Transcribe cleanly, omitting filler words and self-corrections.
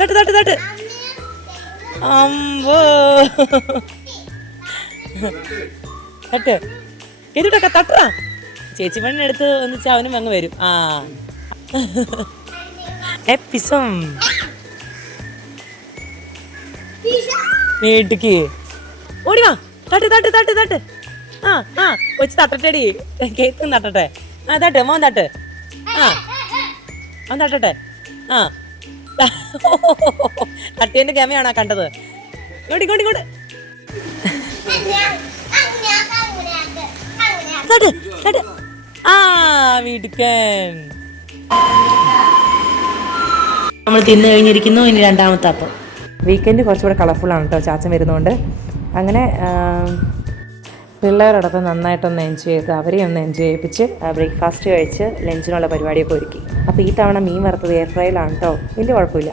തട്ട് തട്ട് തട്ട്. അമ്പോ തട്ട് കേട്ടിട്ടൊക്കെ തട്ടാ. ചേച്ചി പെണ്ണെടുത്ത് ഒന്നിച്ച് അവനും അങ്ങ് വരും. ആ എപ്പിസം വീട്ടിക്ക് ഓടിവാ. തട്ട് തട്ട് തട്ട് തട്ട്. ആ ആ കൊച്ചു തട്ടട്ടെടി. കേക്ക് തട്ടട്ടെ. ആ തട്ട് മോൻ തട്ട്. ആ അവൻ തട്ടട്ടെ. ആ തട്ടിയതിന്റെ ഗമയാണോ കണ്ടത്? ഇങ്ങോട്ട് ഇങ്ങോട്ട് ഇങ്ങോട്ട് തട്ട് തട്ട്. ആ വീട്ടിക്കൻ. നമ്മൾ തിന്നു കഴിഞ്ഞിരിക്കുന്നു. ഇനി രണ്ടാമത്തെ അപ്പം. വീക്കെൻഡ് കുറച്ചുകൂടെ കളർഫുള്ളാണ് കേട്ടോ, ചാച്ചൻ വരുന്നതുകൊണ്ട്. അങ്ങനെ പിള്ളേരോടൊപ്പം നന്നായിട്ടൊന്ന് എൻജോയ് ചെയ്ത് അവരെ ഒന്ന് എൻജോയ് ചെയ്യിപ്പിച്ച് ബ്രേക്ക്ഫാസ്റ്റ് കഴിച്ച് ലഞ്ചിനുള്ള പരിപാടിയൊക്കെ ഒരുക്കി. അപ്പോൾ ഈ തവണ മീൻ വറുത്തത് എയർ ഫ്രൈയിലാണ് കേട്ടോ, വലിയ കുഴപ്പമില്ല.